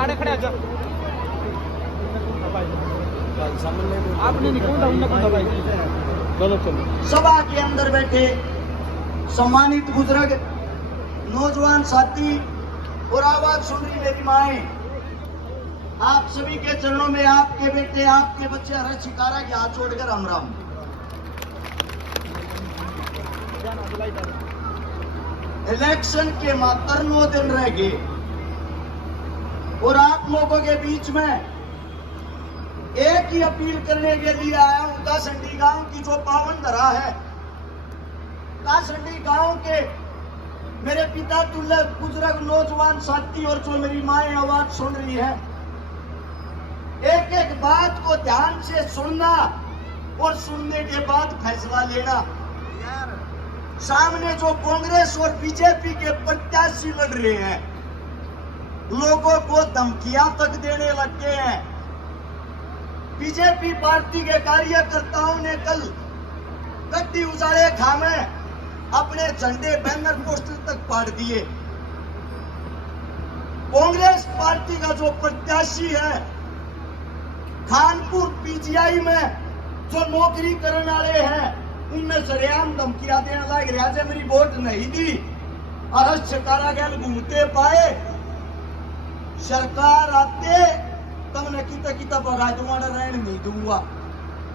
आड़े खड़े जा आपने निकलता उन्हें भाई चलो चलो। सभा के अंदर बैठे सम्मानित बुजुर्ग, नौजवान साथी और आवाज सुन रही मेरी माएं, आप सभी के चरणों में आपके बेटे, आपके बच्चे हर शिकारा के हाथ छोड़कर राम राम। इलेक्शन के मात्र 9 दिन रह गए और आप लोगों के बीच में एक ही अपील करने के लिए आया हूं। कासंडी गांव की जो पावन धरा है, कासंडी गांव के मेरे पिता तुल्य बुजुर्ग नौजवान साथी और जो मेरी माएं आवाज सुन रही है, एक एक बात को ध्यान से सुनना और सुनने के बाद फैसला लेना। सामने जो कांग्रेस और बीजेपी के प्रत्याशी लड़ रहे हैं, लोगों को धमकियां तक देने लग गए हैं। बीजेपी पार्टी के कार्यकर्ताओं ने कल गड्डी उजाड़े खामे अपने झंडे बैनर पोस्टर तक फाड़ दिए। कांग्रेस पार्टी का जो प्रत्याशी है, खानपुर पीजीआई में जो नौकरी करने वाले हैं, उनमें सरेआम धमकियां देने लग रहा है, मेरी वोट नहीं दी और कारागार घूमते पाए, सरकार आते तमने किता किता राजवाड़ा रहने नहीं दूंगा।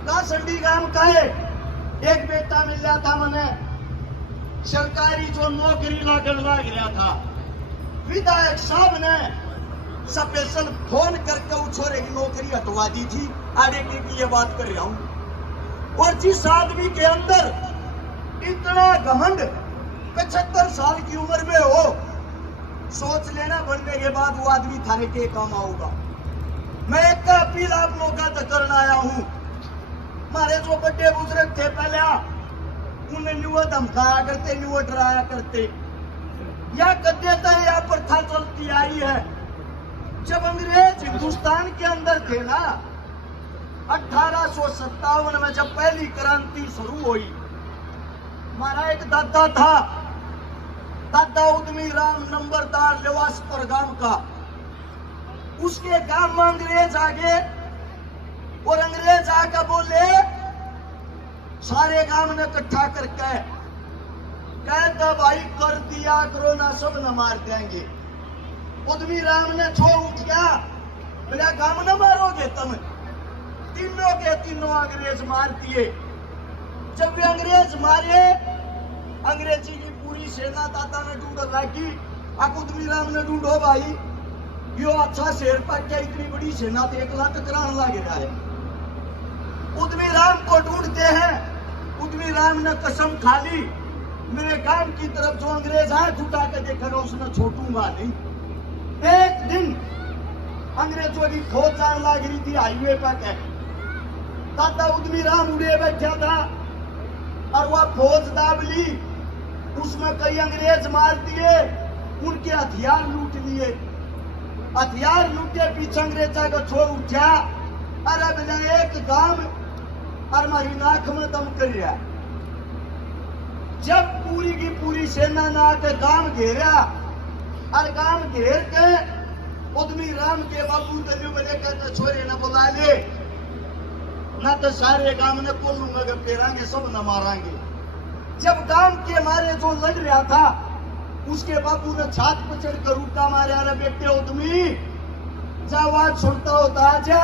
कासंडी गांव का है, एक बेटा मिल रहा था मैंने, सरकारी जो नौकरी लागन लग रहा था, विधायक साहब ने स्पेशल फोन करके उस छोरे की नौकरी हटवा दी थी। आगे की ये बात कर रहा हूं। और जिस आदमी के अंदर इतना घमंड 75 साल की उम्र में हो, सोच लेना बनने के बाद वो आदमी थाने के काम आऊगा। मैं एक अपील आप लोगों तक करना आया हूं। हमारे जो बड़े बुजुर्ग थे पहले, उन्हें न्यू धमकाया करते, न्यू डराया करते, या कद्यता या प्रथा चलती आई है। जब अंग्रेज हिंदुस्तान के अंदर थे ना, 1857 में जब पहली क्रांति शुरू हुई, हमारा एक दादा था, दादा उद्यमी राम नंबरदार लेवासपुर गांव का। उसके गांव में अंग्रेज आ गए और अंग्रेज आकर बोले, सारे गांव ने इकट्ठा करके कहता भाई कर दिया करो ना, सब न मार देंगे। उद्यमी राम ने छो उठ गया, मेरा गांव न मारोगे तुम, तीनों के तीनों अंग्रेज मार दिए। जब वे अंग्रेज मारे, अंग्रेजी की पूरी सेना दादा ने ढूंढ लगी। उद्यमी राम ने ढूंढो भाई, यो अच्छा शेर पर क्या इतनी बड़ी सेना तो 1 लाख कराने लग रहा है। उद्यमी राम को ढूंढते हैं। उद्यमी राम ने कसम खा ली, मेरे गांव की तरफ जो अंग्रेज हाथ उठा के देखा उसने छोड़ूंगा नहीं। एक दिन अंग्रेजों की फौज जाने लग रही थी हाईवे पर के, दादा उद्यमी राम उड़े बैठा था और वह फौज दाब ली। उसमें कई अंग्रेज मार दिए, उनके हथियार लूट लिए। हथियार लूटे, पीछे अंग्रेजा को छोड़ उठा, अरे बिना एक गांव और हमारी नाक में दम कर रहा। जब पूरी की पूरी सेना ना के गांव घेरा और गांव घेर के उद्यमी राम के बाबू तल्लू बड़े कहते छोरे न बुला ले, ना तो सारे गांव ने कोलूंगा के पेरांगे, सब न मारांगे। जब गांव के मारे जो लड़ रहा था, उसके बाबू ने छात पर चढ़कर रूका मारे, अरे बेटे उद्यमी जा आवाज छोड़ता होता आजा,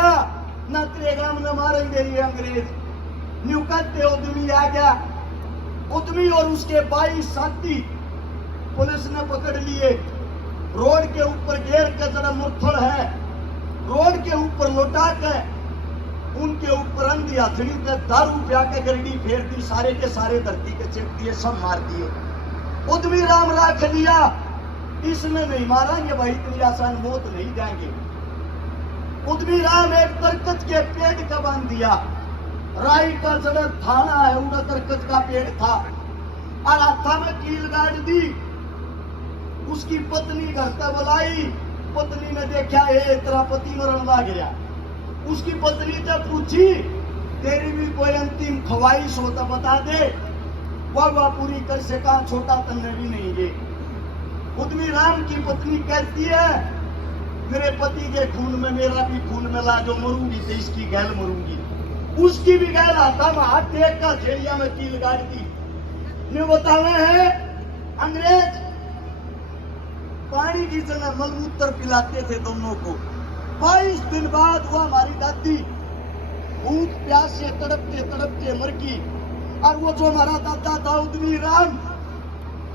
ना तेरे गांव ने मारेंगे ये अंग्रेज। न्यू कहते उद्यमी आ गया। उद्यमी और उसके 22 साथी पुलिस ने पकड़ लिए। रोड के ऊपर घेर के, जरा मुरथड़ है, रोड के ऊपर लौटा के उनके ऊपर अंधी हथड़ी पे दारू पिया के गरडी फेर दी, सारे के सारे धरती के चेप दिए, सब मार दिए। उद्यमी राम राख लिया, इसमें नहीं मारेंगे भाई, इतनी आसान मौत नहीं जाएंगे। उद्यमी राम एक बरकत के पेड़ का बांध दिया, राई का जरा थाना है, उनका बरकत का पेड़ था, और हाथा में कील गाड़ दी। उसकी पत्नी घर तक बुलाई, पत्नी ने देखा ये तेरा पति मरण लग गया। उसकी पत्नी से पूछी, तेरी भी कोई अंतिम ख्वाहिश हो तो बता दे, वह पूरी कर सका, छोटा तन्ने भी नहीं ये। उद्यमी राम की पत्नी कहती है, मेरे पति के खून में मेरा भी खून मिला, जो मरूंगी तो इसकी गैल मरूंगी, उसकी भी गैल आता मैं हाथ टेक का झेड़िया में कील गाड़ दी। ये बतावे हैं अंग्रेज पानी की जगह मलमूत्र पिलाते थे दोनों को। 22 दिन बाद हुआ हमारी दादी भूख प्यास से तड़पते तड़पते मर गई। और वो जो हमारा दादा था उद्मी राम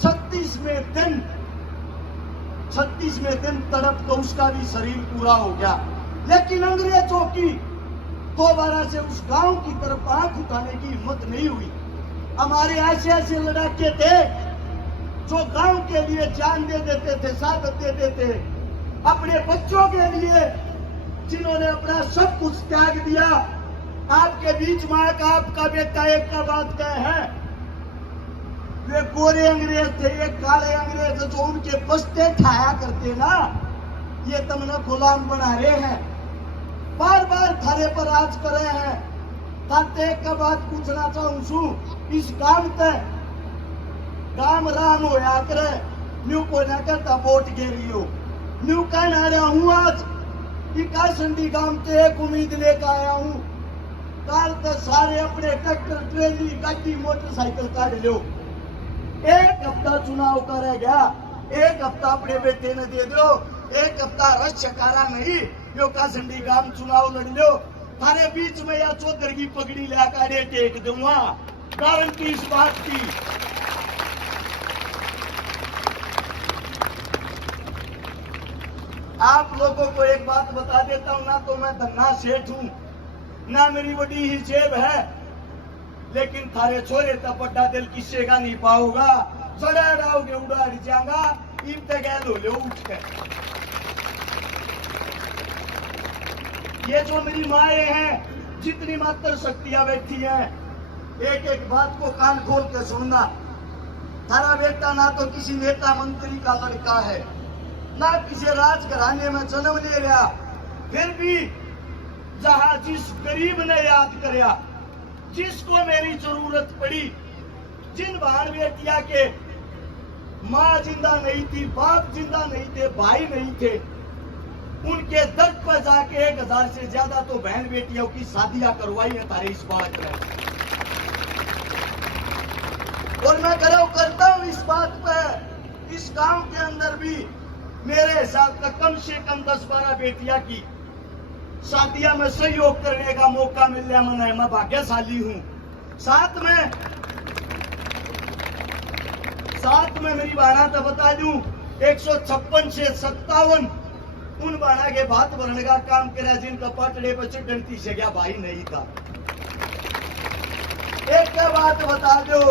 36वें दिन तड़प तो उसका भी शरीर पूरा हो गया। लेकिन अंग्रेजों की दोबारा से उस गांव की तरफ आंख उठाने की हिम्मत नहीं हुई। हमारे ऐसे ऐसे लड़ाके थे जो गांव के लिए जान दे देते थे, शहादत दे देते, अपने बच्चों के लिए जिन्होंने अपना सब कुछ त्याग दिया। आपके बीच में आपका बेटा एक का बात कहे है, वे गोरे अंग्रेज थे, ये काले अंग्रेज जो उनके बस्ते ठाया करते ना, ये तुमने गुलाम बना रहे हैं, बार बार थारे पर राज कर रहे हैं। ताते एक का बात पूछना चाहूं छू, इस काम ते काम राम होया करे न्यू को ना करता वोट गेरियो न्यू कह ना रहा हूं। आज इका संडी गांव ते एक उम्मीद लेकर आया हूं, काल तो सारे अपने ट्रैक्टर ट्रेली गाड़ी मोटरसाइकिल काट लो। एक हफ्ता चुनाव का रह गया, एक हफ्ता अपने बेटे ने दे दो, एक हफ्ता रस चकारा नहीं यो का संडी गांव चुनाव लड़ लो। थारे बीच में या चौधर की पगड़ी लाकर टेक दूंगा, गारंटी इस बात की। आप लोगों को एक बात बता देता हूं, ना तो मैं धन्ना सेठ हूं, ना मेरी बड़ी ही जेब है, लेकिन थारे छोरे तब बड़ा दिल किस्से का नहीं पाओगा। चढ़ा रहोगे उड़ा जाऊंगा, ईब तक गैल हो लो उठ के। ये जो मेरी माए हैं, जितनी मात्र शक्तियां बैठी हैं, एक एक बात को कान खोल के सुनना। थारा बेटा ना तो किसी नेता मंत्री का लड़का है, ना किसी राजघराने में जन्म ले रहा, फिर भी जहां जिस गरीब ने याद करया, जिसको मेरी जरूरत पड़ी, जिन बहन बेटिया के माँ जिंदा नहीं थी, बाप जिंदा नहीं थे, भाई नहीं थे, उनके दर पर जाके 1000 से ज्यादा तो बहन बेटियों की शादियां करवाई है तारे इस बात में। और मैं करता हूं इस बात पे, इस गांव के अंदर भी मेरे हिसाब का कम से कम 10-12 बेटियां की शादियां में सहयोग करने का मौका मिल रहा, मैं भाग्यशाली हूं। साथ में मेरी बाणा तो बता दूं, 156 से 57 उन बाणा के भात भरने का काम करा जिनका पटड़े पर चढ़ती से गया भाई नहीं था। एक का बात बता दो,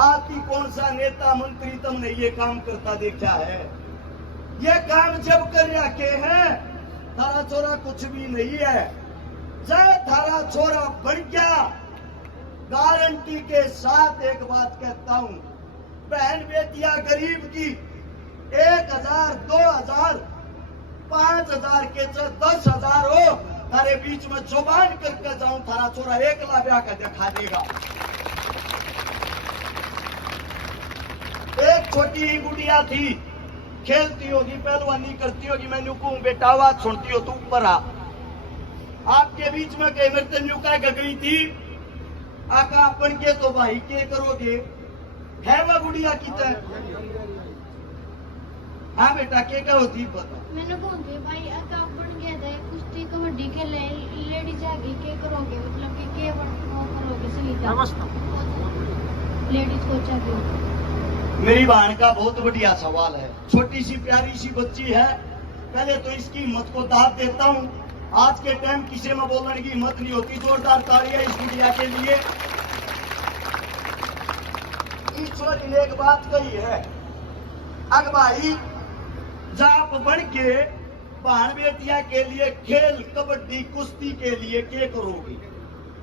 आपकी कौन सा नेता मंत्री तुमने ये काम करता देखा है? ये काम जब कर रखे हैं, थारा छोरा कुछ भी नहीं है। जय थारा छोरा बढ़ गया, गारंटी के साथ एक बात कहता हूं, बहन बेटियां गरीब की 1000, 2000, 5000 के 10,000 हो, थारे बीच में जुबान करके जाऊं, थारा छोरा 1 लाख ब्याह का दिखा देगा। एक छोटी ही गुड़िया थी, खेलती होगी, पहलवानी करती होगी, मैं नुकूं बेटा आवाज सुनती हो तू ऊपर आ। आपके बीच में कई मरते नुका गई थी, आका अपन के तो भाई के करोगे, है वह गुड़िया की तरह? हाँ बेटा के होती पता मैंने बोलते भाई अगर अपन गया था कुश्ती कबड्डी के लेडीज आगे के करोगे, मतलब कि के करोगे सही लेडीज कोच आगे। मेरी बहन का बहुत बढ़िया सवाल है, छोटी सी प्यारी सी बच्ची है, पहले तो इसकी हिम्मत को दाद देता हूँ। आज के टाइम किसी में बोलने की हिम्मत नहीं होती। जोरदार तालियां इस गुड़िया के लिए। ईश्वर ने एक बात कही है, अग भाई जाप बढ़ के बहन बेटिया के लिए खेल कबड्डी कुश्ती के लिए क्या करोगी?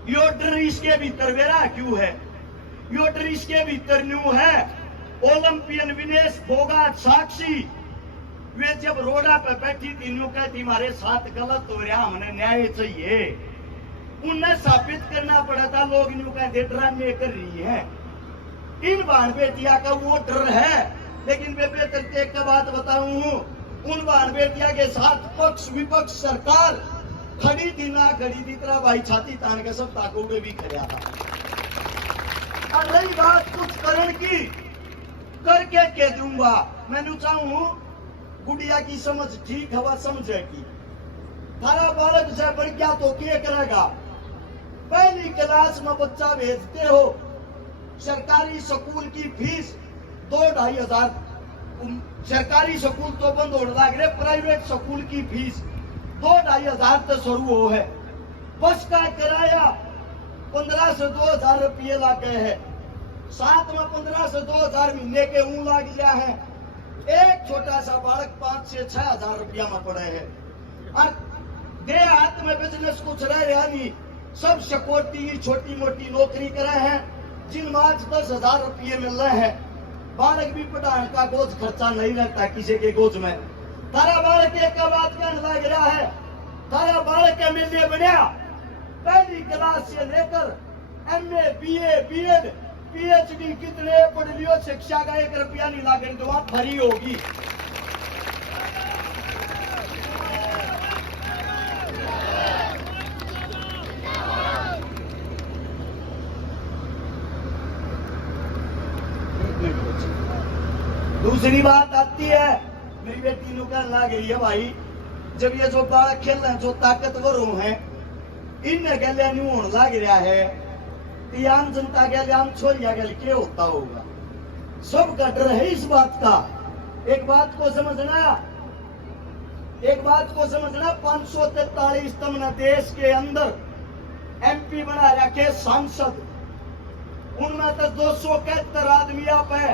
यो डर इसके भीतर मेरा क्यों है? यो डर इसके भीतर न्यू है। ओलंपियन विनेश फोगाट साक्षी वे जब रोडा पे बैठी थी, न्यू कहती हमारे साथ गलत हो रहा, हमें न्याय चाहिए। उन्हें साबित करना पड़ा था, लोग न्यू कहते ड्रामे कर रही है। इन बहन बेटिया का वो डर है, लेकिन वे बेहतर एक बात बताऊं, उन बहन बेटिया के साथ पक्ष विपक्ष सरकार खड़ी थी ना खड़ी थी, तरह भाई छाती तान के सब ताकोड़े भी खड़ा था। और रही बात कुछ करण की, करके कह दूंगा। मैंने चाहूं गुड़िया की समझ ठीक हवा समझे की, थारा बालक से बढ़ गया तो क्या करेगा? पहली क्लास में बच्चा भेजते हो, सरकारी स्कूल की फीस 2-2.5 हजार, सरकारी स्कूल तो बंद होने लग रहे, प्राइवेट स्कूल की फीस 2-2.5 हजार से शुरू हो है। बस का किराया 15 से 2 हजार रुपये लगे है, साथ में 15 से 2 हजार महीने के ऊँ लग गया है। एक छोटा सा बालक 5 से 6 हजार रुपया में पड़े है। और देहात में बिजनेस कुछ रह रहा नहीं, सब सिक्योरिटी छोटी मोटी नौकरी करे हैं, जिन आज 10 हजार रुपये मिल रहे हैं। बालक भी पढ़ाने का बोझ खर्चा नहीं रहता किसी के गोद में। तारा बालक एक बात कहने लग रहा है, तारा बालक के मिलने बढ़िया पहली क्लास से लेकर MA BA BEd PhD कितने पढ़ लियो, शिक्षा का 1 रुपया नहीं लागेगा, तो वहां फ्री होगी। दूसरी बात आती है, मेरी बेटी नु कहने लग रही है, भाई जब ये जो बालक खेल रहे हैं, जो ताकतवर हैं, इन गले न्यू होने लग रहा है, तो आम जनता के लिए, आम छोरिया के लिए क्या होता होगा? सबका डर है इस बात का। एक बात को समझना, 543 तमना देश के अंदर MP बना रखे सांसद, उनमें तो 271 आदमी आप है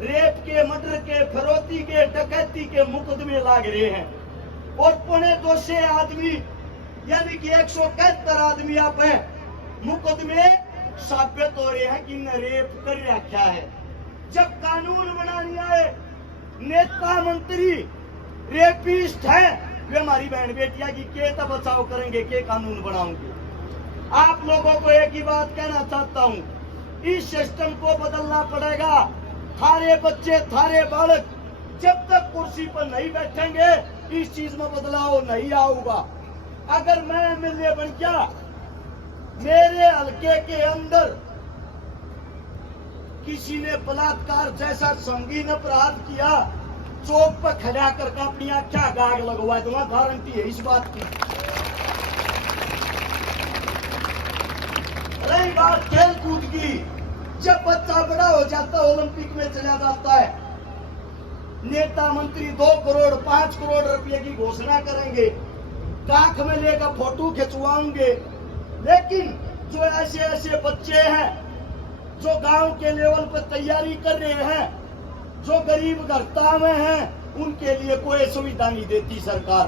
रेप के, मर्डर के, फिरौती के, डकैती के मुकदमे लाग रहे हैं, और 250 आदमी यानी कि 171 आदमी आप है मुकदमे साबित हो रहे हैं कि न रेप कर रखा है। जब कानून बनाने आए नेता मंत्री रेपिस्ट है, वे हमारी बहन बेटिया की के बचाव करेंगे, के कानून बनाओगे? आप लोगों को एक ही बात कहना चाहता हूँ, इस सिस्टम को बदलना पड़ेगा। थारे बच्चे, थारे बालक जब तक कुर्सी पर नहीं बैठेंगे, इस चीज में बदलाव नहीं आऊगा। अगर मैं MLA बन गया, मेरे हल्के के अंदर किसी ने बलात्कार जैसा संगीन अपराध किया, चौक पर खड़ा करके अपनी आंखें गाग लगवा दूंगा, गारंटी है इस बात की। रही बात खेल कूद की, जब बच्चा बड़ा हो जाता है, ओलंपिक में चला जाता है, नेता मंत्री 2 करोड़ 5 करोड़ रुपए की घोषणा करेंगे, काख में लेकर फोटो खिंचवाएंगे। लेकिन जो ऐसे ऐसे बच्चे हैं जो गांव के लेवल पर तैयारी कर रहे हैं, जो गरीब घरता में हैं, उनके लिए कोई सुविधा नहीं देती सरकार।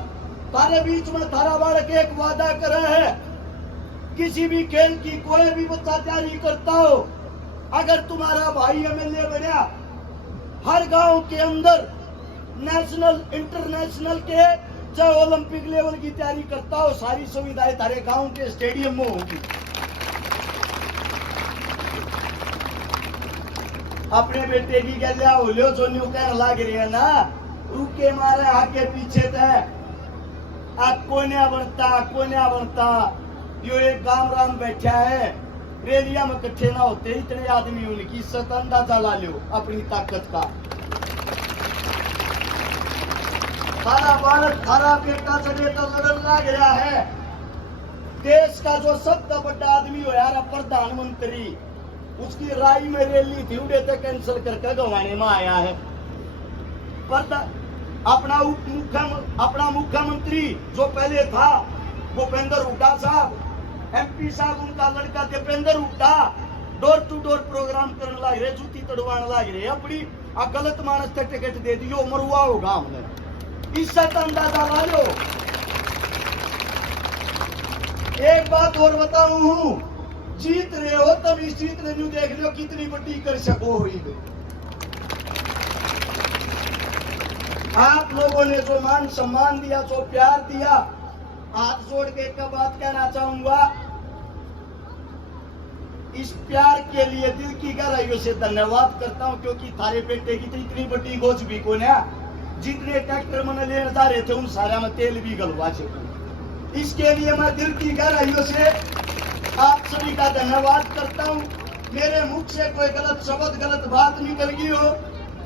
तारे बीच में थारा बालक एक वादा करे है, किसी भी खेल की कोई भी बच्चा तैयारी करता हो, अगर तुम्हारा भाई MLA बना, हर गांव के अंदर नेशनल इंटरनेशनल के चाहे ओलंपिक लेवल की तैयारी करता हो, सारी सुविधाएं तारे गांव के स्टेडियम में होगी। अपने बेटे की गलिया हो लो, जो न्यू कहने लग रही है ना, रुके मारे आगे पीछे थे, अब कोन्या बनता। यो एक गांव राम बैठा है, रेलिया में इकट्ठे ना होते इतने आदमी, उनकी सत अंदाजा ला लो अपनी ताकत का। थारा बालक, थारा बेटा चले तो लड़न लग रहा है। देश का जो सबसे बड़ा आदमी हो यार प्रधानमंत्री, उसकी राय में रैली थी, उड़े तो कैंसिल करके गंवाने में आया है। अपना मुख्यमंत्री जो पहले था भूपेंद्र हुड्डा साहब, MP साहब उनका लड़का Deepender Hooda door to door programme करने लग रहे, जूती तड़वाने लग रहे अपनी। गलत मानस तक टिकट दे दियो, मरुआ होगा हमने, इज्जत अंदाजा ला लो। एक बात और बताऊं, जीत रहे हो तब इस जीत ने देख लो कितनी बड़ी कर सको हुई। आप लोगों ने जो मान सम्मान दिया, जो प्यार दिया, हाथ जोड़ के एक बात कहना चाहूंगा, इस प्यार के लिए दिल की गहराइयों से धन्यवाद करता हूं, क्योंकि थारे बेटे की तो इतनी बड़ी गोज भी को ना, जितने ट्रैक्टर मैंने लेने जा रहे थे उन सारे में तेल भी गलवा चुका। इसके लिए मैं दिल की गहराइयों से आप सभी का धन्यवाद करता हूँ। मेरे मुख से कोई गलत शब्द गलत बात निकल गई हो,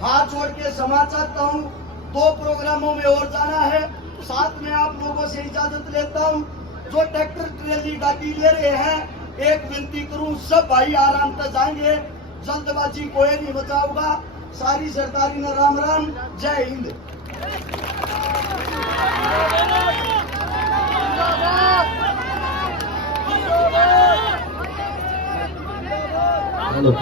हाथ जोड़ के क्षमा चाहता हूँ। 2 प्रोग्रामों में और जाना है, साथ में आप लोगों से इजाजत लेता हूँ। जो ट्रैक्टर ट्रेली गाड़ी ले रहे हैं, एक विनती करूँ, सब भाई आराम से जाएंगे, जल्दबाजी कोई नहीं बचाओगा। सारी सरदारी ने राम राम, जय हिंद। हेलो